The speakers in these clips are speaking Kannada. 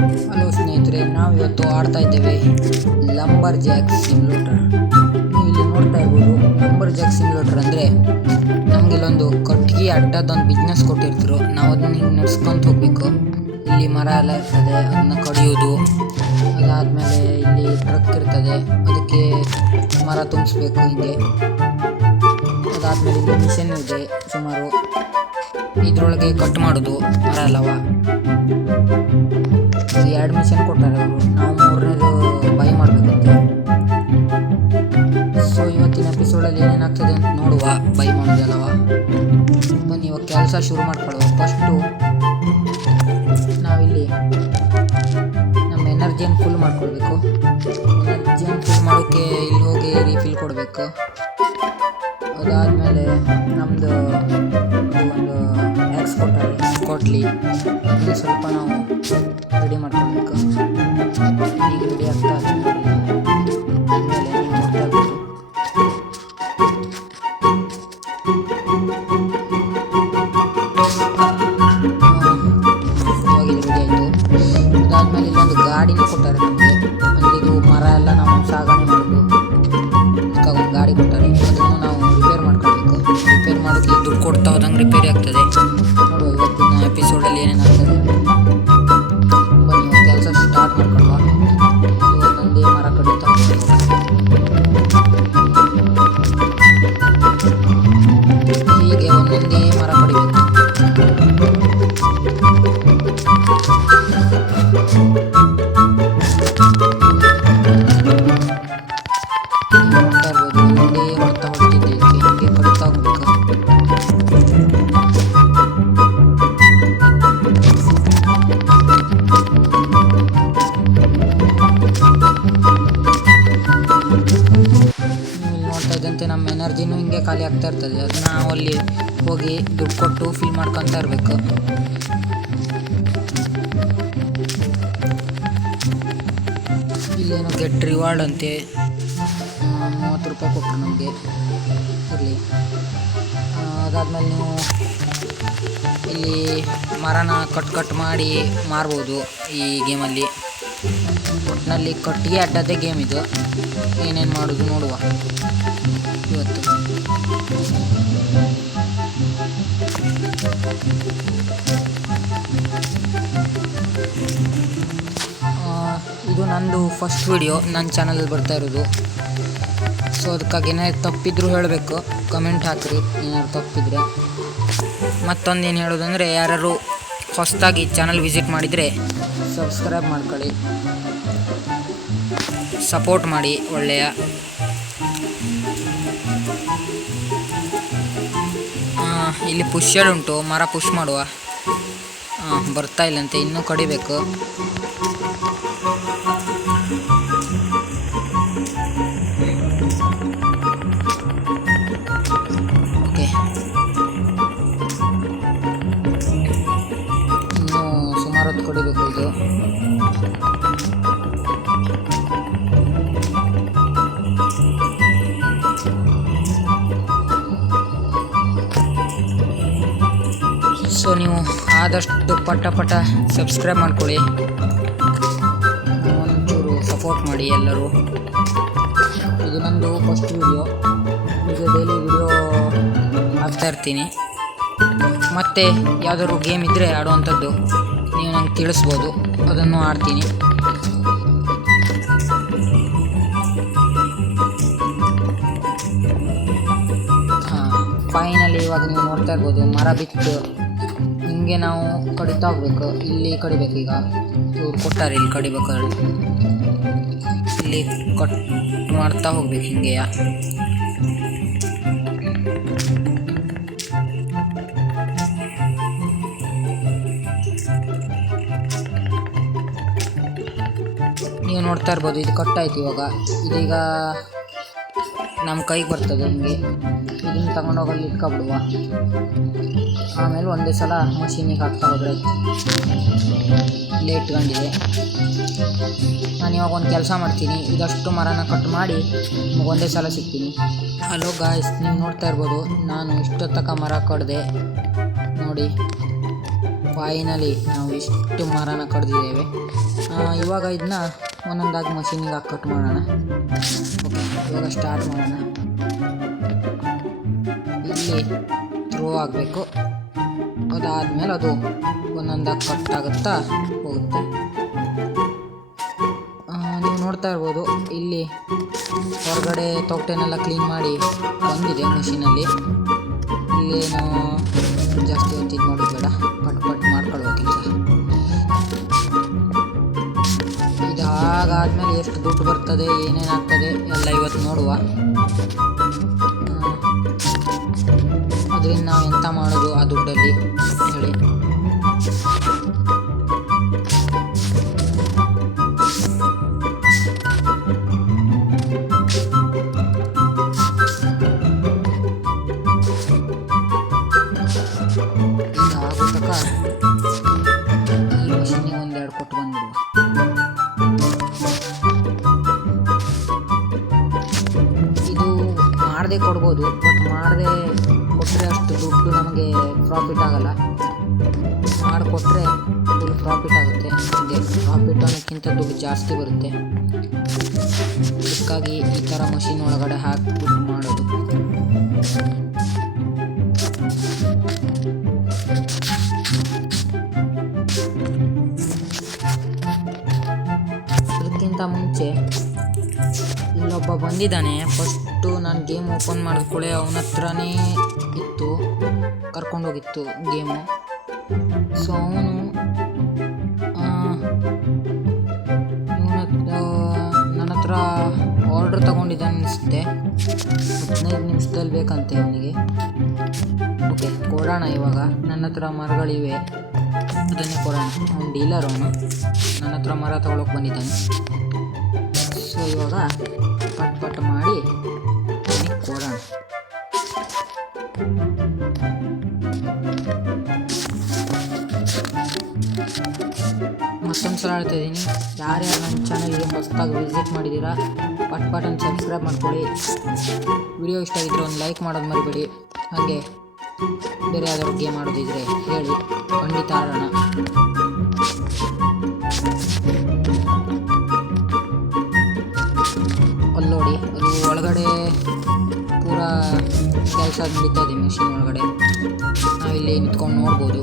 ಹಲೋ ಸ್ನೇಹಿತರೆ, ನಾವು ಇವತ್ತು ಆಡ್ತಾ ಇದ್ದೇವೆ ಲಂಬರ್ ಜಾಕ್ ಸಿಮ್ಯುಲೇಟರ್. ನೀವು ಇಲ್ಲಿ ನೋಡ್ತಾ ಇರ್ಬೋದು. ಲಂಬರ್ ಜಾಕ್ ಸಿಮ್ಯುಲೇಟರ್ ಅಂದರೆ ನಮಗೆ ಇಲ್ಲೊಂದು ಕಟ್ಟಿಗೆ ಅಡ್ಡದೊಂದು ಬಿಸ್ನೆಸ್ ಕೊಟ್ಟಿರ್ತಾರೆ. ನಾವು ಅದನ್ನ ಹಿಂಗೆ ನಡ್ಸ್ಕೊಂತ ಹೋಗ್ಬೇಕು. ಇಲ್ಲಿ ಮರ ಎಲ್ಲ ಇರ್ತದೆ, ಅದನ್ನ ಕಡಿಯೋದು. ಅದಾದಮೇಲೆ ಇಲ್ಲಿ ಟ್ರಕ್ ಇರ್ತದೆ, ಅದಕ್ಕೆ ಮರ ತುಂಬಿಸ್ಬೇಕು ಹಿಂಗೆ. ಅದಾದಮೇಲೆ ಇಲ್ಲಿ ಮಿಷನ್ ಇದೆ ಸುಮಾರು, ಇದರೊಳಗೆ ಕಟ್ ಮಾಡೋದು ಮರ ಅಲ್ಲವ. 2 ಮಿಷನ್ ಕೊಟ್ಟಾರೆ ಅವರು, ನಾವು 3ನೇದು ಬೈ ಮಾಡಬೇಕಂತೆ. ಸೊ ಇವತ್ತಿನ ಎಪಿಸೋಡಲ್ಲಿ ಏನೇನಾಗ್ತದೆ ಅಂತ ನೋಡುವ. ಬೈ ಮಾಡೋದಲ್ಲವ, ಬನ್ನಿ ಇವಾಗ ಕೆಲಸ ಶುರು ಮಾಡ್ಕೊಳ್ಳುವ. ಫಸ್ಟು ನಾವಿಲ್ಲಿ ನಮ್ಮ ಎನರ್ಜಿಯನ್ನು ಫುಲ್ ಮಾಡ್ಕೊಳ್ಬೇಕು. ಎನರ್ಜಿಯನ್ನು ಫುಲ್ ಮಾಡೋಕ್ಕೆ ಇಲ್ಲಿ ಹೋಗಿ ರೀಫಿಲ್ ಕೊಡಬೇಕು. ಅದಾದಮೇಲೆ ನಮ್ಮದು ಒಂದು ಆ್ಯಕ್ಸ್ ಕೊಟ್ಲಿ ಇಲ್ಲಿ ಸ್ವಲ್ಪ ನಾವು ರೆಡಿ ಮಾಡ್ಕೊಳ್ಬೇಕು. ಈಗ ರೆಡಿ ಆಗ್ತಾ ಇದೆ. ಆಮೇಲೆ ನೀವು ನೋಡ್ತಾ ಇರ್ಬೋದು, ಇವಾಗ ಇದು ರೆಡಿ ಆಯಿತು. ಅದಾದಮೇಲೆ ಇಲ್ಲೊಂದು ಗಾಡಿನೂ ಕೊಟ್ಟಾರೆ ನಮಗೆ. ಅಂದರೆ ಇದು ಮರ ಎಲ್ಲ ನಾವು ಸಾಗಣೆ ಮಾಡೋದು, ಅದಕ್ಕಾಗಿ ಒಂದು ಗಾಡಿ ಕೊಟ್ಟಾರೆ. ಅದನ್ನು ನಾವು ರಿಪೇರ್ ಮಾಡ್ಕೊಳ್ಬೇಕು. ರಿಪೇರ್ ಮಾಡೋಕ್ಕೆ ದುಡ್ಡು ಕೊಡ್ತಾ ಹೋದಂಗೆ ರಿಪೇರಿ ಆಗ್ತದೆ. ನೋಡುವ ಇವತ್ತಿನ ಎಪಿಸೋಡಲ್ಲಿ ಏನೇನಾಗ್ತದೆ. ಬನ್ನಿ ಕೆಲಸ ಸ್ಟಾರ್ಟ್ ಮಾಡ್ಕೊಳ್ಳುವ. ಒಂದೊಂದೇ ಮರ ಕಡಿತಾ ಹೀಗೆ ಒಂದೊಂದೇ ಮರ ಕಡಿಬೇಕು. ನೋಡ್ತಾ ಇರ್ಬೋದು, ಒಂದೇ ಹೊಡ್ತಾ ಹೊಡ್ತಿದ್ದೆ ಹಿಂಗೆ ಕಡಿತಾ ಹೋಗ್ಬೇಕು. ನೋಡ್ತಾ ಇದ್ದಂತೆ ನಮ್ಮ ಎನರ್ಜಿನೂ ಹಿಂಗೆ ಖಾಲಿ ಆಗ್ತಾ ಇರ್ತದೆ. ಅದನ್ನ ನಾವು ಅಲ್ಲಿ ಹೋಗಿ ದುಡ್ಡು ಕೊಟ್ಟು ಫಿಲ್ ಮಾಡ್ಕೊತಾ ಇರಬೇಕು. ಇಲ್ಲೇನೋ ಗೆಟ್ ರಿವಾರ್ಡ್ ಅಂತೆ, 30 ರೂಪಾಯಿ ಕೊಟ್ಟರು ನಮಗೆ. ಇರಲಿ. ಅದಾದಮೇಲೆ ನೀವು ಇಲ್ಲಿ ಮರನ ಕಟ್ ಮಾಡಿ ಮಾರ್ಬೋದು ಈ ಗೇಮಲ್ಲಿ. ಒಟ್ಟಿನಲ್ಲಿ ಕಟ್ಟಿಗೆ ಅಡ್ಡದೇ ಗೇಮ್ ಇದು. ಏನೇನು ಮಾಡೋದು ನೋಡುವ ಇವತ್ತು. ಇದು ನಂದು ಫಸ್ಟ್ ವಿಡಿಯೋ ನನ್ನ ಚಾನಲಲ್ಲಿ ಬರ್ತಾ ಇರೋದು. ಸೊ ಅದಕ್ಕಾಗಿ ಏನಾದ್ರು ತಪ್ಪಿದ್ರು ಹೇಳಬೇಕು, ಕಮೆಂಟ್ ಹಾಕಿರಿ ಏನಾದ್ರು ತಪ್ಪಿದ್ರೆ. ಮತ್ತೊಂದು ಏನು ಹೇಳೋದಂದರೆ, ಯಾರು ಹೊಸದಾಗಿ ಚಾನಲ್ ವಿಸಿಟ್ ಮಾಡಿದರೆ ಸಬ್ಸ್ಕ್ರೈಬ್ ಮಾಡ್ಕೊಳ್ಳಿ, ಸಪೋರ್ಟ್ ಮಾಡಿ. ಒಳ್ಳೆಯ ಇಲ್ಲಿ ಪುಷ್ ಉಂಟು, ಮರ ಪುಷ್ ಮಾಡುವ. ಬರ್ತಾ ಇಲ್ಲಂತೆ, ಇನ್ನೂ ಕಡಿಬೇಕು. ಓಕೆ, ಇನ್ನೂ ಸುಮಾರು ಹೊತ್ತು ಕಡಿಬೇಕು ಇದು. ಸೊ ನೀವು ಆದಷ್ಟು ಪಟ ಸಬ್ಸ್ಕ್ರೈಬ್ ಮಾಡ್ಕೊಳ್ಳಿ, ಒಂಚೂರು ಸಪೋರ್ಟ್ ಮಾಡಿ ಎಲ್ಲರೂ. ಇದು ನಂದು ಫಸ್ಟ್ ವಿಡಿಯೋ. ಈಗ ಡೈಲಿ ವಿಡಿಯೋ ಹಾಕ್ತಾ ಇರ್ತೀನಿ. ಮತ್ತು ಯಾವುದಾದ್ರು ಗೇಮ್ ಇದ್ದರೆ ಆಡುವಂಥದ್ದು ನೀವು ನಂಗೆ ತಿಳಿಸ್ಬೋದು, ಅದನ್ನು ಆಡ್ತೀನಿ. ಫೈನಲಿ ಇವಾಗ ನೀವು ನೋಡ್ತಾ ಇರ್ಬೋದು, ಮರ ಬಿತ್ತು ಹಿಂಗೆ ನಾವು ಕಡಿತಾ ಹೋಗ್ಬೇಕು. ಇಲ್ಲಿ ಕಡಿಬೇಕು. ಈಗ ಇವ್ರು ಕೊಟ್ಟಾರೆ ಇಲ್ಲಿ ಕಡಿಬೇಕು, ಇಲ್ಲಿ ಕಟ್ ಮಾಡ್ತಾ ಹೋಗ್ಬೇಕು ಹಿಂಗೆಯ. ನೀವು ನೋಡ್ತಾ ಇರ್ಬೋದು, ಇದು ಕಟ್ಟಾಯ್ತು. ಇವಾಗ ಇದೀಗ ನಮ್ಮ ಕೈಗೆ ಬರ್ತದೆ ಹಿಂಗೆ. ಇದನ್ನು ತಗೊಂಡೋಗಲ್ಲಿ ಇಟ್ಕೊಬಿಡುವ. ಆಮೇಲೆ ಒಂದೇ ಸಲ ಮಷೀನಿಗೆ ಹಾಕ್ತಾ ಹೋದ್ರೆ ಲೇಟ್ ಗಂಡಿದೆ. ನಾನು ಇವಾಗ ಒಂದು ಕೆಲಸ ಮಾಡ್ತೀನಿ, ಇದಷ್ಟು ಮರನ ಕಟ್ ಮಾಡಿ ನಿಮಗೆ ಒಂದೇ ಸಲ ಸಿಗ್ತೀನಿ. ಹಲೋ ಗಾಯ್ಸ್, ನೀವು ನೋಡ್ತಾ ಇರ್ಬೋದು, ನಾನು ಇಷ್ಟೊತ್ತಕ ಮರ ಕಡ್ದೆ ನೋಡಿ. ಫೈನಲಿ ನಾವು ಇಷ್ಟು ಮರನ ಕಡ್ದಿದ್ದೇವೆ. ಇವಾಗ ಇದನ್ನ ಒಂದೊಂದಾಗಿ ಮಷೀನಿಗೆ ಹಾಕಿ ಕಟ್ ಮಾಡೋಣ. ಓಕೆ, ಇವಾಗ ಸ್ಟಾರ್ಟ್ ಮಾಡೋಣ. ಇಲ್ಲಿ ಥ್ರೋ ಆಗಬೇಕು, ಅದಾದಮೇಲೆ ಅದು ಒಂದೊಂದಾಗಿ ಕಟ್ ಆಗುತ್ತಾ ಹೋಗುತ್ತೆ. ನೀವು ನೋಡ್ತಾ ಇರ್ಬೋದು, ಇಲ್ಲಿ ಹೊರಗಡೆ ತೊಗಟೆನೆಲ್ಲ ಕ್ಲೀನ್ ಮಾಡಿ ಬಂದಿದೆ ಮಷೀನಲ್ಲಿ. ಇಲ್ಲೇನು ಜಾಸ್ತಿ ಹೊತ್ತು ಇದು ಮಾಡೋದು ಬೇಡ, ಪಟ್ ಪಟ್ ಮಾಡ್ಕೊಳ್ಳುವ ಕೆಲಸ. ಇದಾಗಾದ್ಮೇಲೆ ಎಷ್ಟು ದುಡ್ಡು ಬರ್ತದೆ, ಏನೇನಾಗ್ತದೆ ಎಲ್ಲ ಇವತ್ತು ನೋಡುವ. ಅದರಿಂದ ನಾವು ಎಂತ ಮಾಡೋದು ಆ ದುಡ್ಡಲ್ಲಿ ಹೇಳಿ. ಈ ಮಷೀನಿಗೆ ಒಂದೆರಡು ಕೊಟ್ಟು ಬಂದ್ಬಿಡುವ. ಇದು ಮಾಡದೆ ಕೊಡ್ಬೋದು, ಬಟ್ ಮಾಡದೆ ಕೊಟ್ಟರೆ ಅಷ್ಟು ದುಡ್ಡು ನಮಗೆ ಪ್ರಾಫಿಟ್ ಆಗಲ್ಲ. ಮಾಡಿಕೊಟ್ರೆ ಫುಲ್ ಪ್ರಾಫಿಟ್ ಆಗುತ್ತೆ. ಪ್ರಾಫಿಟ್ ಅನ್ನೋಕ್ಕಿಂತ ದುಡ್ಡು ಜಾಸ್ತಿ ಬರುತ್ತೆ. ಅದಕ್ಕಾಗಿ ಈ ಥರ ಮಷೀನ್ ಒಳಗಡೆ ಹಾಕಿಬಿಟ್ಟು ಮಾಡೋದು. ಅದಕ್ಕಿಂತ ಮುಂಚೆ ಇಲ್ಲೊಬ್ಬ ಬಂದಿದ್ದಾನೆ. ಫಸ್ಟು ನಾನು ಗೇಮ್ ಓಪನ್ ಮಾಡಿದ ಕೂಡಲೇ ಅವನ ಹತ್ರನೇ ಇತ್ತು, ಕರ್ಕೊಂಡೋಗಿತ್ತು ಗೇಮು. ಸೊ ಅವನು ನನ್ನ ಹತ್ರ ಆರ್ಡ್ರ್ ತಗೊಂಡಿದ್ದಾನೆ ಅನಿಸುತ್ತೆ. 15 ನಿಮಿಷದಲ್ಲಿ ಬೇಕಂತೆ ಅವನಿಗೆ. ಓಕೆ, ಕೊಡೋಣ. ಇವಾಗ ನನ್ನ ಹತ್ರ ಮರಗಳಿವೆ, ಅದನ್ನೇ ಕೊಡೋಣ. ಅವನು ಡೀಲರ್, ಅವನು ನನ್ನ ಹತ್ರ ಮರ ತಗೊಳಕ್ಕೆ ಬಂದಿದ್ದಾನೆ. ಸೊ ಇವಾಗ ಪಟ್ ಪಟ್ ಮಾಡಿ ಕೊಡೋಣ. ಮತ್ತೊಂದು ಸಲ ಹೇಳ್ತಾ ಇದ್ದೀನಿ, ಯಾರ್ಯಾರು ನನ್ನ ಚಾನಲ್ಗೆ ಹೊಸದಾಗಿ ವಿಸಿಟ್ ಮಾಡಿದ್ದೀರಾ ಪಟ್ ಪಟ್ ಅಂತ ಸಬ್ಸ್ಕ್ರೈಬ್ ಮಾಡ್ಕೊಳ್ಳಿ. ವಿಡಿಯೋ ಇಷ್ಟ ಆಗಿದ್ರೆ ಒಂದು ಲೈಕ್ ಮಾಡೋದು ಮರಿಬೇಡಿ. ಹಾಗೆ ಬೇರೆ ಯಾವ್ದಾದ್ರು ಗೇಮ್ ಮಾಡೋದಿದ್ರೆ ಹೇಳಿ, ಖಂಡಿತ ಆಡೋಣ. ಅಲ್ಲೋಡಿ, ಅದು ಒಳಗಡೆ ಪೂರಾ ಕೆಲಸ ನಡೀತಾ ಇದೆ ಮಿಷಿನ್ ಒಳಗಡೆ. ನಾವಿಲ್ಲಿ ನಿಂತ್ಕೊಂಡು ನೋಡ್ಬೋದು.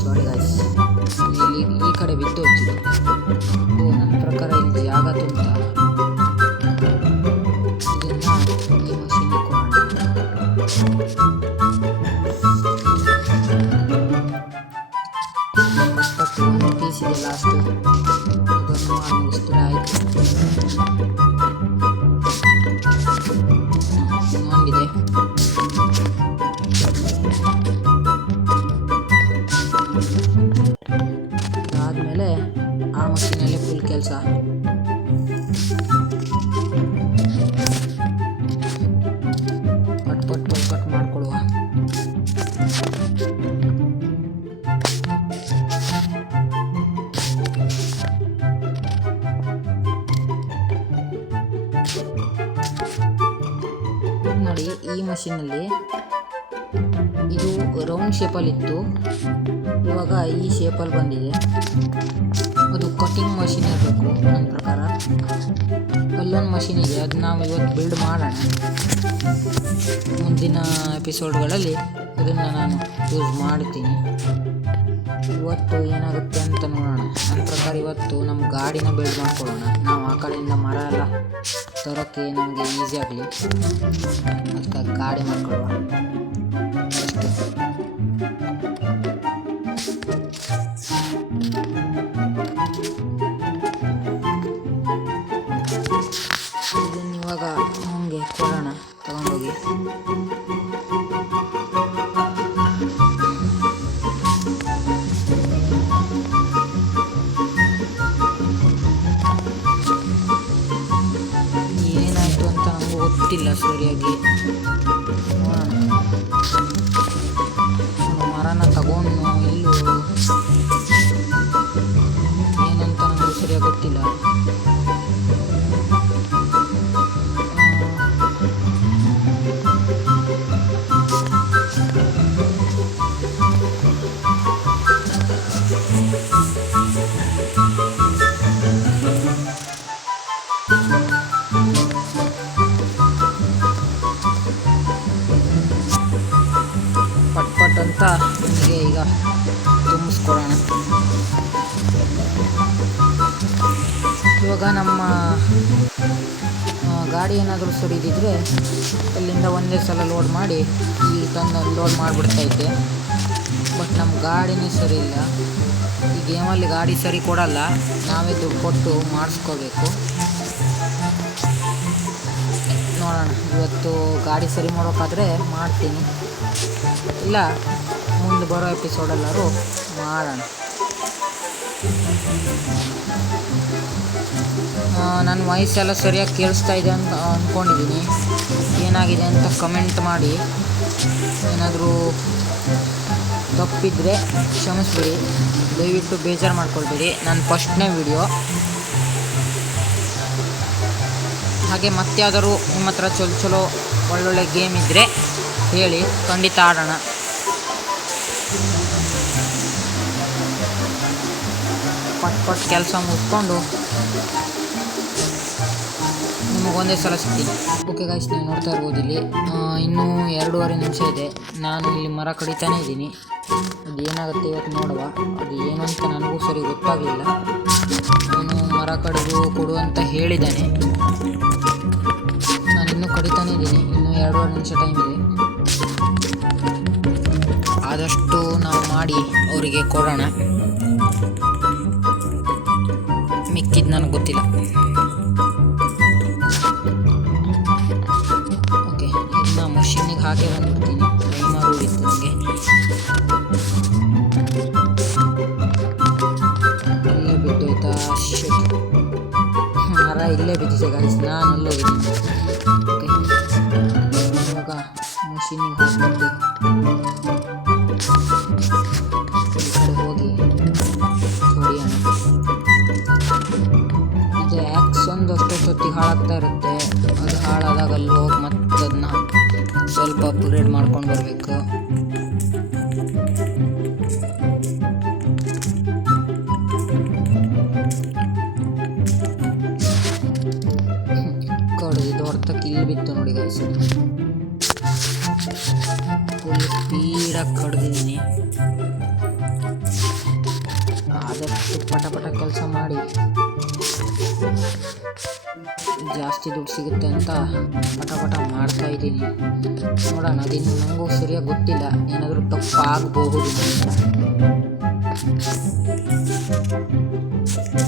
ಸಾರಿ ಗಾಯ್ಸ್, ಇಲ್ಲಿ ಈ ಕಡೆ ಬಿದ್ದು ಹೋಗ್ತಿದೆ. ನನ್ನ ಪ್ರಕಾರ ಇಲ್ಲಿ ಜಾಗ ತುಂಬ. ಇದನ್ನು ಈ ಮಷೀನಿಗೆ ಕೊಡೋಣ. ಒಂದು ಪೀಸ್ ಇದೆ ಲಾಸ್ಟು, ಅದನ್ನು ಮುಗಿಸಿದ್ರೆ ಆಯಿತು. ಇನ್ನೊಂದಿದೆ. ಅದಾದಮೇಲೆ ಆ ಮಷೀನಲ್ಲಿ ಫುಲ್ ಕೆಲಸ. ಪಟ್ ಪಟ್ ಪಟ್ ಪಟ್ ಮಾಡ್ಕೊಳ್ಳುವ. ನೋಡಿ, ಈ ಮಷೀನಲ್ಲಿ ಇದು ರೌಂಡ್ ಶೇಪಲ್ಲಿತ್ತು, ಇವಾಗ ಈ ಶೇಪಲ್ಲಿ ಬಂದಿದೆ. ಅದು ಕಟಿಂಗ್ ಮಷೀನ್ ಇರಬೇಕು ನನ್ನ ಪ್ರಕಾರ. ಅಲ್ಲೊಂದು ಮಷೀನ್ ಇದೆ, ಅದು ನಾವು ಇವತ್ತು ಬಿಲ್ಡ್ ಮಾಡೋಣ. ಮುಂದಿನ ಎಪಿಸೋಡ್ಗಳಲ್ಲಿ ಅದನ್ನು ನಾನು ಯೂಸ್ ಮಾಡ್ತೀನಿ. ಇವತ್ತು ಏನಾಗುತ್ತೆ ಅಂತ ನೋಡೋಣ. ನನ್ನ ಪ್ರಕಾರ ಇವತ್ತು ನಮ್ಮ ಗಾಡಿನ ಬಿಲ್ಡ್ ಮಾಡ್ಕೊಳ್ಳೋಣ. ನಾವು ಆ ಕಡೆಯಿಂದ ಮರ ಎಲ್ಲ ತರೋಕ್ಕೆ ನಮಗೆ ಈಸಿ ಆಗಲಿ, ಅದಕ್ಕಾಗಿ ಗಾಡಿ ಮಾಡ್ಕೊಳ್ಳುವ. ಇದನ್ನು ಇವಾಗ ಹಂಗೆ ಕೊಡೋಣ ತಗೊಂಡೋಗಿ. ಏನಾಯಿತು ಅಂತ ನಮಗೂ ಗೊತ್ತಿಲ್ಲ ಸರಿಯಾಗಿ. ನೋಡೋಣ. ಮರನ ತಗೊಂಡು ಇಲ್ಲೂ ಏನಂತ ನಮಗೂ ಸರಿಯಾಗಿ ಗೊತ್ತಿಲ್ಲ. ಅಂತ ನಿಮಗೆ ಈಗ ತುಂಬಿಸ್ಕೊಡೋಣ. ಇವಾಗ ನಮ್ಮ ಗಾಡಿ ಏನಾದರೂ ಸರಿದಿದ್ರೆ ಅಲ್ಲಿಂದ ಒಂದೇ ಸಲ ಲೋಡ್ ಮಾಡಿ ಇಲ್ಲಿ ತಂದು ಲೋಡ್ ಮಾಡಿಬಿಡ್ತೈತೆ. ಬಟ್ ನಮ್ಮ ಗಾಡಿನೇ ಸರಿ ಇಲ್ಲ. ಈ ಗೇಮಲ್ಲಿ ಗಾಡಿ ಸರಿ ಕೊಡಲ್ಲ, ನಾವೇ ದುಡ್ಡು ಕೊಟ್ಟು ಮಾಡಿಸ್ಕೋಬೇಕು. ನೋಡೋಣ, ಇವತ್ತು ಗಾಡಿ ಸರಿ ಮಾಡೋಕ್ಕಾದರೆ ಮಾಡ್ತೀನಿ, ಇಲ್ಲ ಮುಂದೆ ಬರೋ ಎಪಿಸೋಡೆಲ್ಲರೂ ಮಾಡೋಣ. ನನ್ನ ವಾಯ್ಸೆಲ್ಲ ಸರಿಯಾಗಿ ಕೇಳಿಸ್ತಾ ಇದೆ ಅಂತ ಅಂದ್ಕೊಂಡಿದ್ದೀನಿ. ಏನಾಗಿದೆ ಅಂತ ಕಮೆಂಟ್ ಮಾಡಿ. ಏನಾದರೂ ತಪ್ಪಿದ್ರೆ ಕ್ಷಮಿಸ್ಬಿಡಿ, ದಯವಿಟ್ಟು ಬೇಜಾರು ಮಾಡ್ಕೊಳ್ಬೇಡಿ. ನನ್ನ ಫಸ್ಟ್ನೇ ವಿಡಿಯೋ. ಹಾಗೆ ಮತ್ತಾದರೂ ನಿಮ್ಮ ಹತ್ರ ಚಲೋ ಒಳ್ಳೊಳ್ಳೆ ಗೇಮ್ ಇದ್ದರೆ ಹೇಳಿ, ಖಂಡಿತ ಆಡೋಣ. ಪಟ್ ಕೆಲಸ ಮುಗಿಸ್ಕೊಂಡು ನಿಮಗೊಂದೇ ಸಲ ಸಿಗ್ತೀನಿ. ಓಕೆ ಗಾಯ್ಸ್, ನೀವು ನೋಡ್ತಾ ಇರ್ಬೋದು ಇಲ್ಲಿ ಇನ್ನೂ 2.5 ನಿಮಿಷ ಇದೆ. ನಾನು ಇಲ್ಲಿ ಮರ ಕಡಿತಾನೇ ಇದ್ದೀನಿ. ಅದು ಏನಾಗುತ್ತೆ ಇವತ್ತು ನೋಡುವ. ಅದು ಏನು ಅಂತ ನನಗೂ ಸರಿ ಗೊತ್ತಾಗಲಿಲ್ಲ. ಅವನು ಮರ ಕಡಿದು ಕೊಡು ಅಂತ ಹೇಳಿದ್ದಾನೆ. ನಾನು ಇನ್ನೂ ಕಡಿತಾನೇ ಇದ್ದೀನಿ. ಇನ್ನೂ 2.5 ನಿಮಿಷ ಟೈಮ್ ಇದೆ. ಆದಷ್ಟು ನಾವು ಮಾಡಿ ಅವರಿಗೆ ಕೊಡೋಣ. ಮಿಕ್ಕಿದ್ದು ನನಗೆ ಗೊತ್ತಿಲ್ಲ. ಓಕೆ, ಇದನ್ನ ಮಷೀನಿಗೆ ಹಾಕಿ ಬಂದ್ಬಿಡ್ತೀನಿ. ಟೈಮರ್ ಉಳಿತು ನನಗೆ. ಇಲ್ಲೇ ಬಿದ್ದೋಯ್ತಾ? ಶಿಟ್, ಮರ ಇಲ್ಲೇ ಬಿದ್ದಿದೆ ಗಾಯ್ಸ್, ನಾನು ಅಲ್ಲೋಗಿದ್ದೀನಿ. ಓಕೆ, ಇವಾಗ ಮಷೀನಿಗೆ ಹಾಕ್ಬಿಟ್ಟು ಈ ಕಡೆ ಹೋಗಿ ಹೊಡಿಯೋಣ. ಇದು ಆ್ಯಕ್ಸ್ ಒಂದು ಅಷ್ಟೊತ್ತಿಗೆ ಹಾಳಾಗ್ತಾ ಇರುತ್ತೆ. ಅದು ಹಾಳಾದಾಗ ಅಲ್ಲಿ ಹೋಗಿ ಮತ್ತೆ ಅದನ್ನ ಸ್ವಲ್ಪ ಅಪ್ಗ್ರೇಡ್ ಮಾಡ್ಕೊಂಡು ಬರಬೇಕು. ಕಡಿದು ಹೊರ್ತಕ್ಕೆ ಇಲ್ಲಿ ಬಿತ್ತು ನೋಡಿ ಗೈಸ್. ಫುಲ್ ಸ್ಪೀಡಾಗಿ ಕಡ್ದಿದ್ದೀನಿ. ಆದಷ್ಟು ಪಟ ಕೆಲಸ ಮಾಡಿ ಜಾಸ್ತಿ ದುಡ್ಡು ಸಿಗುತ್ತೆ ಅಂತ ಪಟ ಮಾಡ್ತಾ ಇದ್ದೀನಿ. ನೋಡೋಣ, ಅದಿನ್ನು ನನಗೂ ಸರಿಯಾಗಿ ಗೊತ್ತಿಲ್ಲ. ಏನಾದರೂ ತಪ್ಪಾಗಬಹುದು.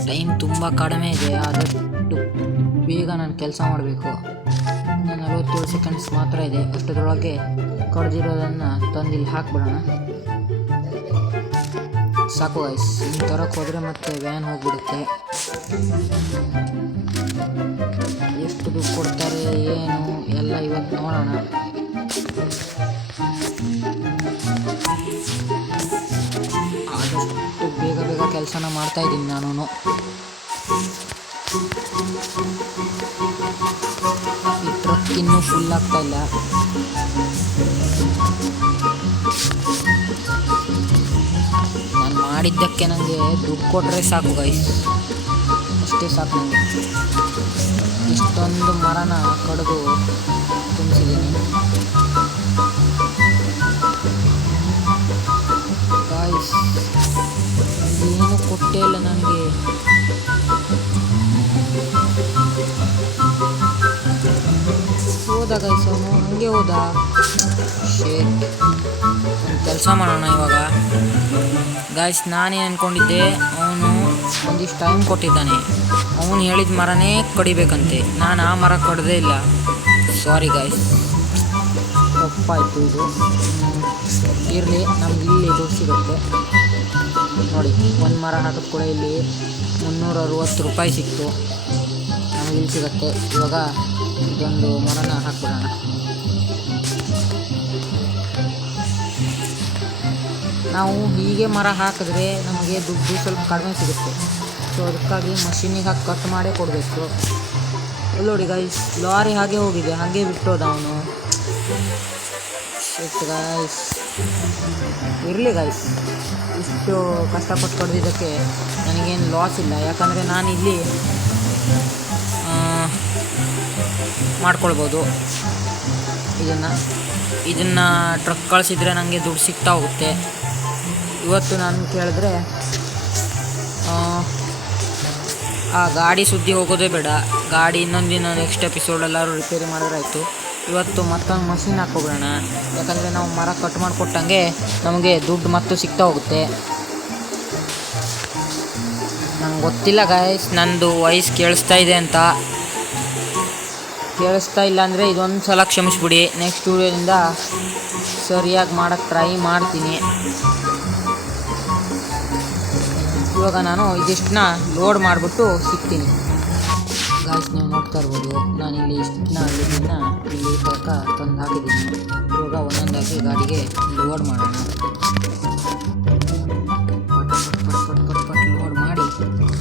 ಟೈಮ್ ತುಂಬ ಕಡಿಮೆ ಇದೆ. ಆದಷ್ಟು ಬೇಗ ನಾನು ಕೆಲಸ ಮಾಡಬೇಕು. ಇನ್ನು 47 ಸೆಕೆಂಡ್ಸ್ ಮಾತ್ರ ಇದೆ. ಅಷ್ಟರೊಳಗೆ ಕಡ್ದಿರೋದನ್ನು ತಂದಿಲ್ಲಿ ಹಾಕ್ಬಿಡೋಣ. ಸಾಕು ಗೈಸ್, ಇನ್ನು ತರಕ್ಕೆ ಹೋದರೆ ಮತ್ತೆ ವ್ಯಾನ್ ಹೋಗ್ಬಿಡುತ್ತೆ. ಎಷ್ಟು ದುಡ್ಡು ಕೊಡ್ತಾರೆ ಏನು ಎಲ್ಲ ಇವತ್ತು ನೋಡೋಣ. ಆದಷ್ಟು ಬೇಗ ಕೆಲಸನ ಮಾಡ್ತಾಯಿದ್ದೀನಿ ನಾನು. ಈ ಟ್ರಕ್ ಇನ್ನೂ ಫುಲ್ ಆಗ್ತಾ ಇಲ್ಲ. ನಾನು ಮಾಡಿದ್ದಕ್ಕೆ ನನಗೆ ದುಡ್ಡು ಕೊಟ್ಟರೆ ಸಾಕು ಗೈಸ್, ಅಷ್ಟೇ ಸಾಕು ನನಗೆ. ಇಷ್ಟೊಂದು ಮರನ ಕಡಿದು ತುಂಬಿಸಿದ್ದೀನಿ ಗಾಯ್ಸ್. ಏನು ಕೊಟ್ಟೇ ಇಲ್ಲ ನನಗೆ. ಹೋದ ಗೈಸ್ ಅವನು, ಹಂಗೆ ಹೋದ. ಶೇಟ್, ಒಂದು ಕೆಲಸ ಮಾಡೋಣ ಇವಾಗ ಗಾಯ್ಸ್. ನಾನೇನು ಅಂದ್ಕೊಂಡಿದ್ದೆ, ಅವನು ಒಂದಿಷ್ಟು ಟೈಮ್ ಕೊಟ್ಟಿದ್ದಾನೆ. ಅವನು ಹೇಳಿದ ಮರನೇ ಕಡಿಬೇಕಂತೆ. ನಾನು ಆ ಮರ ಕಡ್ದೇ ಇಲ್ಲ. ಸಾರಿ ಗಾಯ್ಸ್, ತಪ್ಪಾಯಿತು ಇದು. ಇರಲಿ, ನಮ್ಗೆ ಇಲ್ಲಿ ದುಡ್ಡು ಸಿಗುತ್ತೆ ನೋಡಿ. ಒಂದು ಮರ ಹಾಕಿದ ಕೂಡ ಇಲ್ಲಿ 360 ರೂಪಾಯಿ ಸಿಕ್ತು. ನಮಗೆ ಇಲ್ಲಿ ಸಿಗುತ್ತೆ. ಇವಾಗ ಇದೊಂದು ಮರನ ಹಾಕ್ಬಿಡೋಣ. ನಾವು ಹೀಗೆ ಮರ ಹಾಕಿದ್ರೆ ನಮಗೆ ದುಡ್ಡು ಸ್ವಲ್ಪ ಕಡಿಮೆ ಸಿಗುತ್ತೆ. ಸೊ ಅದಕ್ಕಾಗಿ ಮಷೀನಿಗೆ ಹಾಕಿ ಕಟ್ ಮಾಡೇ ಕೊಡಬೇಕು. ನೋಡಿ ಗೈಸ್, ಲಾರಿ ಹಾಗೆ ಹೋಗಿದೆ, ಹಾಗೆ ಬಿಟ್ಟೋದ ಅವನು. ಶಿಟ್ ಗೈಸ್, ಇರಲಿ ಗೈಸ್, ಇಷ್ಟು ಕಷ್ಟಪಟ್ಟು ಕಡ್ದಿದ್ದಕ್ಕೆ ನನಗೇನು ಲಾಸ್ ಇಲ್ಲ. ಯಾಕಂದರೆ ನಾನು ಇಲ್ಲಿ ಮಾಡ್ಕೊಳ್ಬೋದು ಇದನ್ನು. ಇದನ್ನು ಟ್ರಕ್ ಕಳಿಸಿದ್ರೆ ನನಗೆ ದುಡ್ಡು ಸಿಗ್ತಾ ಹೋಗುತ್ತೆ. ಇವತ್ತು ನಾನು ಕೇಳಿದ್ರೆ ಆ ಗಾಡಿ ಸುದ್ದಿ ಹೋಗೋದೇ ಬೇಡ, ಗಾಡಿ ಇನ್ನೊಂದಿನ ನೆಕ್ಸ್ಟ್ ಎಪಿಸೋಡೆಲ್ಲರೂ ರಿಪೇರಿ ಮಾಡಿದ್ರಾಯ್ತು. ಇವತ್ತು ಮತ್ತೊಂದು ಮಷಿನ್ ಹಾಕ್ಕೊಬಿಡೋಣ, ಯಾಕಂದರೆ ನಾವು ಮರ ಕಟ್ ಮಾಡಿಕೊಟ್ಟಂಗೆ ನಮಗೆ ದುಡ್ಡು ಮತ್ತು ಸಿಗ್ತಾ ಹೋಗುತ್ತೆ. ನಂಗೆ ಗೊತ್ತಿಲ್ಲ ಗಾಯ್ಸ್, ನಂದು ವಾಯ್ಸ್ ಕೇಳಿಸ್ತಾ ಇದೆ ಅಂತ. ಕೇಳಿಸ್ತಾ ಇಲ್ಲ ಅಂದರೆ ಇದೊಂದು ಸಲ ಕ್ಷಮಿಸ್ಬಿಡಿ. ನೆಕ್ಸ್ಟ್ ವಿಡಿಯೋದಿಂದ ಸರಿಯಾಗಿ ಮಾಡೋಕ್ಕೆ ಟ್ರೈ ಮಾಡ್ತೀನಿ. ಇವಾಗ ನಾನು ಇದಿಷ್ಟನ್ನ ಲೋಡ್ ಮಾಡಿಬಿಟ್ಟು ಸಿಗ್ತೀನಿ. ಗಾಯ್ಸ್ ನೀವು ನೋಡ್ತಾ ಇರ್ಬೋದು, ನಾನಿಲ್ಲಿ ಇಷ್ಟನ್ನ ಇಲ್ಲಿ ತನಕ ತಂದು ಹಾಕಿದ್ದೀನಿ. ಇವಾಗ ಒಂದೊಂದಾಗಿ ಗಾಡಿಗೆ ಲೋಡ್ ಮಾಡೋಣ. ಪಟ್ ಲೋಡ್ ಮಾಡಿ.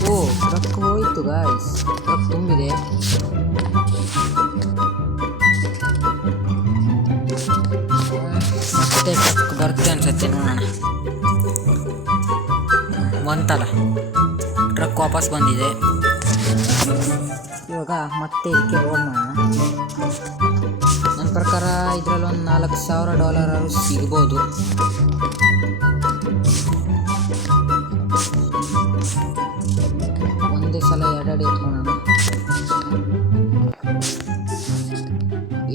ಓ ಟ್ರಕ್ ಹೋಯ್ತು ಗಾಯ್ಸ್, ಟ್ರಕ್ ತುಂಬಿದೆ. ಮತ್ತೆ ಟ್ರಕ್ ಬರುತ್ತೆ ಅನ್ಸುತ್ತೆ, ನೋಡೋಣ. ಬಂತಲ್ಲ, ಟ್ರಕ್ ವಾಪಸ್ ಬಂದಿದೆ. ಇವಾಗ ಮತ್ತೆ ಇದಕ್ಕೆ ಲೋಡ್ ಮಾಡೋಣ. ನನ್ನ ಪ್ರಕಾರ ಇದರಲ್ಲಿ ಒಂದು $4,000 ಸಿಗ್ಬೋದು. ಒಂದೇ ಸಲ ಎರಡೆರಡು ಎತ್ಕೊಳ್ಳೋಣ.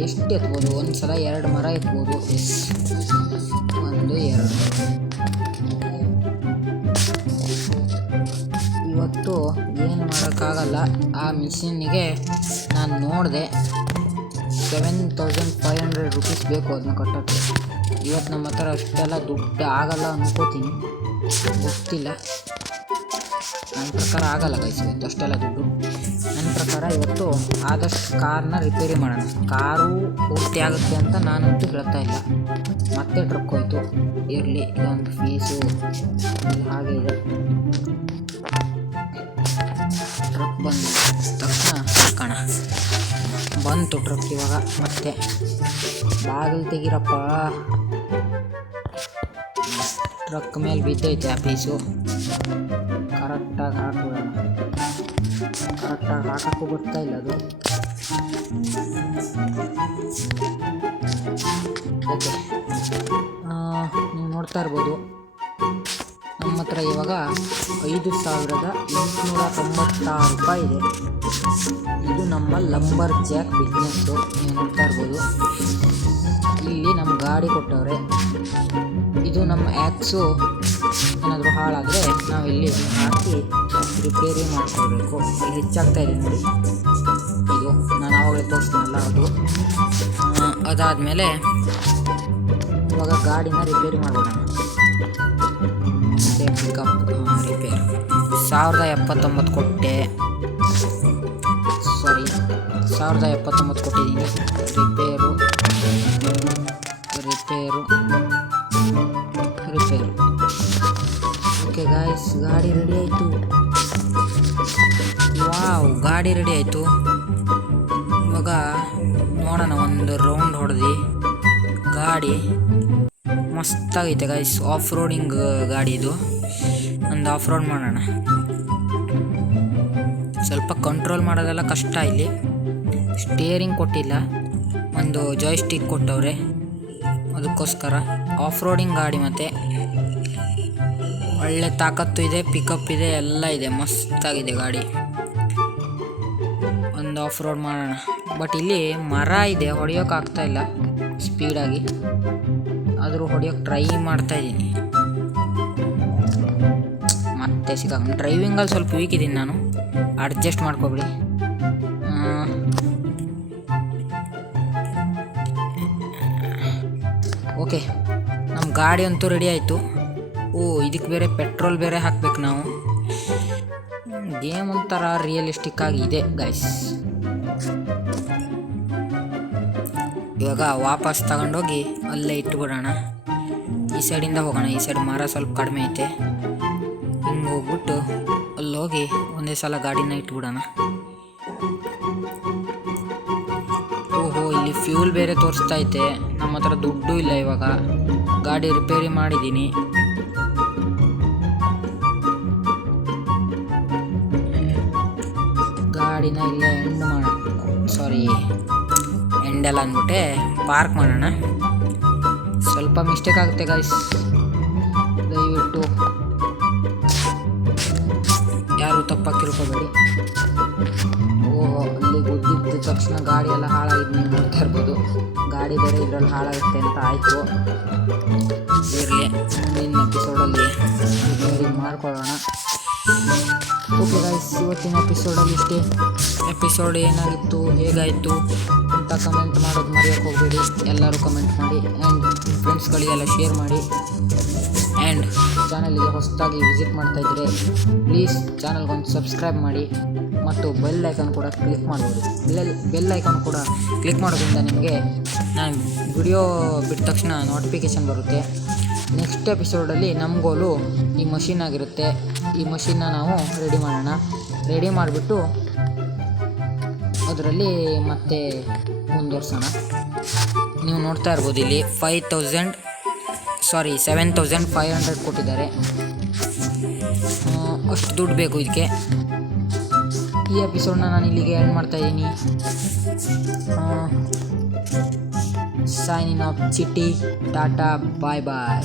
ಎಷ್ಟು ಎತ್ಬೋದು? ಒಂದು ಸಲ 2 ಮರ ಎತ್ಬೋದು. ಎಸ್, 1 2. ಇವತ್ತು ಏನು ಮಾಡೋಕ್ಕಾಗಲ್ಲ. ಆ ಮಿಷಿನ್ನಿಗೆ ನಾನು ನೋಡಿದೆ, 7,500 ರೂಪೀಸ್ ಬೇಕು ಅದನ್ನ ಕಟ್ಟೋಕ್ಕೆ. ಇವತ್ತು ನಮ್ಮ ಹತ್ರ ಅಷ್ಟೆಲ್ಲ ದುಡ್ಡು ಆಗಲ್ಲ ಅನ್ಕೋತೀನಿ, ಗೊತ್ತಿಲ್ಲ. ನನ್ನ ಪ್ರಕಾರ ಆಗಲ್ಲ ಗೈಸ್ ಇವತ್ತು ಅಷ್ಟೆಲ್ಲ ದುಡ್ಡು. ನನ್ನ ಪ್ರಕಾರ ಇವತ್ತು ಆದಷ್ಟು ಕಾರ್ನ ರಿಪೇರಿ ಮಾಡೋಣ. ಕಾರು ಪೂರ್ತಿ ಆಗುತ್ತೆ ಅಂತ ನಾನಂತೂ ಹೇಳ್ತಾ ಇಲ್ಲ. ಮತ್ತೆ ಟ್ರಕ್ ಹೋಯ್ತು, ಇರಲಿ, ಇದೊಂದು ಫೀಸು ಹಾಗೆ ಇದೆ. ಟ್ರಕ್ ಬಂದು ತಕ್ಷಣ ಹಾಕೋಣ. ಬಂತು ಟ್ರಕ್. ಇವಾಗ ಮತ್ತೆ ಬಾಗಿಲು ತೆಗೀರಪ್ಪ. ಟ್ರಕ್ ಮೇಲೆ ಬಿದ್ದೈತೆ ಆ ಪೀಸು. ಕರೆಕ್ಟಾಗಿ ಹಾಕೋಣ. ಕರೆಕ್ಟಾಗಿ ಹಾಕೋಕ್ಕೂ ಬರ್ತಾ ಇಲ್ಲ ಅದು. ಓಕೆ, ನೀವು ನೋಡ್ತಾ ಇರ್ಬೋದು, ನಮ್ಮ ಹತ್ರ ಇವಾಗ 5,896 ರೂಪಾಯಿ ಇದೆ. ಇದು ನಮ್ಮ ಲಂಬರ್ ಜಾಕ್ ಬಿಸ್ನೆಸ್ಸು. ನೀವು ನೋಡ್ತಾ ಇರ್ಬೋದು, ಇಲ್ಲಿ ನಮ್ಮ ಗಾಡಿ ಕೊಟ್ಟವ್ರೆ. ಇದು ನಮ್ಮ ಆ್ಯಕ್ಸು ಏನಾದರೂ ಹಾಳಾದರೆ ನಾವು ಇಲ್ಲಿ ಹಾಕಿ ರಿಪೇರಿ ಮಾಡ್ಕೊಳ್ಬೇಕು. ಅಲ್ಲಿ ಹೆಚ್ಚಾಗ್ತಾ ಇದೆ ನೋಡಿ, ಇದು ನಾನು ಆವಾಗಲೇ ತೋರಿಸ್ತೀನಲ್ಲ ಅದು. ಅದಾದಮೇಲೆ ಇವಾಗ ಗಾಡಿನ ರಿಪೇರಿ ಮಾಡೋಣ. ಪಿಕಪ್ ರಿಪೇರ್ 1,079 ಕೊಟ್ಟೆ. ಸಾರಿ, 1,079 ಕೊಟ್ಟಿದ್ದೀನಿ. ರಿಪೇರು. ಓಕೆ ಗಾಯ್ಸ್, ಗಾಡಿ ರೆಡಿ ಆಯಿತು. ವಾವ್, ಗಾಡಿ ರೆಡಿ ಆಯಿತು. ಇವಾಗ ನೋಡೋಣ, ಒಂದು ರೌಂಡ್ ಹೊಡೆದು. ಗಾಡಿ ಮಸ್ತಾಗೈತೆ ಗಾಯ್ಸ್, ಆಫ್ ರೋಡಿಂಗ್ ಗಾಡಿ ಇದು. ಒಂದು ಆಫ್ ರೋಡ್ ಮಾಡೋಣ. ಸ್ವಲ್ಪ ಕಂಟ್ರೋಲ್ ಮಾಡೋದೆಲ್ಲ ಕಷ್ಟ. ಇಲ್ಲಿ ಸ್ಟೇರಿಂಗ್ ಕೊಟ್ಟಿಲ್ಲ, ಒಂದು ಜಾಯ್ಸ್ಟಿಕ್ ಕೊಟ್ಟವ್ರೆ, ಅದಕ್ಕೋಸ್ಕರ ಆಫ್ ರೋಡಿಂಗ್ ಗಾಡಿ. ಮತ್ತು ಒಳ್ಳೆ ತಾಕತ್ತು ಇದೆ, ಪಿಕಪ್ ಇದೆ, ಎಲ್ಲ ಇದೆ, ಮಸ್ತಾಗಿದೆ ಗಾಡಿ. ಒಂದು ಆಫ್ ರೋಡ್ ಮಾಡೋಣ. ಬಟ್ ಇಲ್ಲಿ ಮರ ಇದೆ, ಹೊಡೆಯೋಕ್ಕಾಗ್ತಾಯಿಲ್ಲ ಸ್ಪೀಡಾಗಿ. ಆದರೂ ಹೊಡೆಯೋಕ್ಕೆ ಟ್ರೈ ಮಾಡ್ತಾಯಿದ್ದೀನಿ. ಮತ್ತೆ ಸಿಕ್ಕಾಗ ಡ್ರೈವಿಂಗಲ್ಲಿ ಸ್ವಲ್ಪ ವೀಕ್ ಇದ್ದೀನಿ ನಾನು, ಅಡ್ಜಸ್ಟ್ ಮಾಡ್ಕೊಬಿಡಿ. ಓಕೆ, ನಮ್ಮ ಗಾಡಿ ಅಂತೂ ರೆಡಿ ಆಯಿತು. ಓ, ಇದಕ್ಕೆ ಬೇರೆ ಪೆಟ್ರೋಲ್ ಬೇರೆ ಹಾಕ್ಬೇಕು ನಾವು. ಗೇಮ್ ಒಂಥರ ರಿಯಲಿಸ್ಟಿಕ್ ಆಗಿ ಇದೆ ಗೈಸ್. ಇವಾಗ ವಾಪಸ್ ತಗೊಂಡೋಗಿ ಅಲ್ಲೇ ಇಟ್ಬಿಡೋಣ. ಈ ಸೈಡಿಂದ ಹೋಗೋಣ. ಈ ಸೈಡ್ ಮರ ಸ್ವಲ್ಪ ಕಡಿಮೆ ಐತೆ. ಹಿಂಗೆ ಹೋಗ್ಬಿಟ್ಟು ಅಲ್ಲೋಗಿ ಒಂದೇ ಸಲ ಗಾಡಿನ ಇಟ್ಬಿಡೋಣ. ಓಹೋ, ಇಲ್ಲಿ ಫ್ಯೂಲ್ ಬೇರೆ ತೋರಿಸ್ತಾ ಐತೆ. ನಮ್ಮ ಹತ್ರ ದುಡ್ಡು ಇಲ್ಲ. ಇವಾಗ ಗಾಡಿ ರಿಪೇರಿ ಮಾಡಿದ್ದೀನಿ. ಗಾಡಿನ ಇಲ್ಲೇ ಎಂಡೆಲ್ಲ ಅಂದ್ಬಿಟ್ಟೆ ಪಾರ್ಕ್ ಮಾಡೋಣ. ಸ್ವಲ್ಪ ಮಿಸ್ಟೇಕ್ ಆಗುತ್ತೆ ಗೈಸ್, ದಯವಿಟ್ಟು ಯಾರು ತಪ್ಪಾಗಿ ತಿಳ್ಕೊಬೇಡಿ. ಓಹೋ, ಅಲ್ಲಿ ಗುದ್ದಿದ್ದ ತಕ್ಷಣ ಗಾಡಿ ಎಲ್ಲ ಹಾಳಾಗಿದ್ದು ನೀವು ನೋಡ್ತಾ ಇರ್ಬೋದು. ಗಾಡಿ ಬೇರೆ ಇದರಲ್ಲಿ ಹಾಳಾಗುತ್ತೆ ಅಂತ ಆಯಿತು. ಇರಲಿ, ಮುಂದಿನ ಎಪಿಸೋಡಲ್ಲಿ ರಿಪೇರಿಂಗ್ ಮಾಡ್ಕೊಳ್ಳೋಣ. ಓಕೆ ಗೈಸ್, ಇವತ್ತಿನ ಎಪಿಸೋಡಲ್ಲಿ ಇಷ್ಟೇ. ಎಪಿಸೋಡ್ ಏನಾಗಿತ್ತು, ಹೇಗಾಯಿತು ಅಂತ ಕಮೆಂಟ್ ಮಾಡೋದು ಮರೆಯೋಕ್ಕೆ ಹೋಗಬೇಡಿ. ಎಲ್ಲರೂ ಕಮೆಂಟ್ ಮಾಡಿ ಆ್ಯಂಡ್ ಫ್ರೆಂಡ್ಸ್ಗಳಿಗೆಲ್ಲ ಶೇರ್ ಮಾಡಿ. ಆ್ಯಂಡ್ ಚಾನಲ್ಗೆ ಹೊಸದಾಗಿ ವಿಸಿಟ್ ಮಾಡ್ತಾಯಿದ್ರೆ ಪ್ಲೀಸ್ ಚಾನಲ್ಗೊಂದು ಸಬ್ಸ್ಕ್ರೈಬ್ ಮಾಡಿ ಮತ್ತು ಬೆಲ್ ಐಕಾನ್ ಕೂಡ ಕ್ಲಿಕ್ ಮಾಡ್ಬೋದು. ಬೆಲ್ ಐಕಾನ್ ಕೂಡ ಕ್ಲಿಕ್ ಮಾಡೋದ್ರಿಂದ ನಿಮಗೆ ನಾನು ವಿಡಿಯೋ ಬಿಟ್ಟ ತಕ್ಷಣ ನೋಟಿಫಿಕೇಷನ್ ಬರುತ್ತೆ. ನೆಕ್ಸ್ಟ್ ಎಪಿಸೋಡಲ್ಲಿ ನಮ್ಮ ಗೋಲು ಈ ಮಷೀನ್ ಆಗಿರುತ್ತೆ. ಈ ಮಷೀನ್ನ ನಾವು ರೆಡಿ ಮಾಡೋಣ. ರೆಡಿ ಮಾಡಿಬಿಟ್ಟು ಅದರಲ್ಲಿ ಮತ್ತೆ ಮುಂದುವರ್ಸೋಣ. ನೀವು ನೋಡ್ತಾ ಇರ್ಬೋದು ಇಲ್ಲಿ 7,500 ಕೊಟ್ಟಿದ್ದಾರೆ. ಅಷ್ಟು ದುಡ್ಡು ಬೇಕು ಇದಕ್ಕೆ. ಈ ಎಪಿಸೋಡ್ನ ನಾನು ಇಲ್ಲಿಗೆ ಎಂಡ್ ಮಾಡ್ತಾಯಿದ್ದೀನಿ. ಸೈನಿಂಗ್ ಆಫ್ ಚಿಟ್ಟಿ, ಟಾಟಾ, ಬಾಯ್ ಬಾಯ್.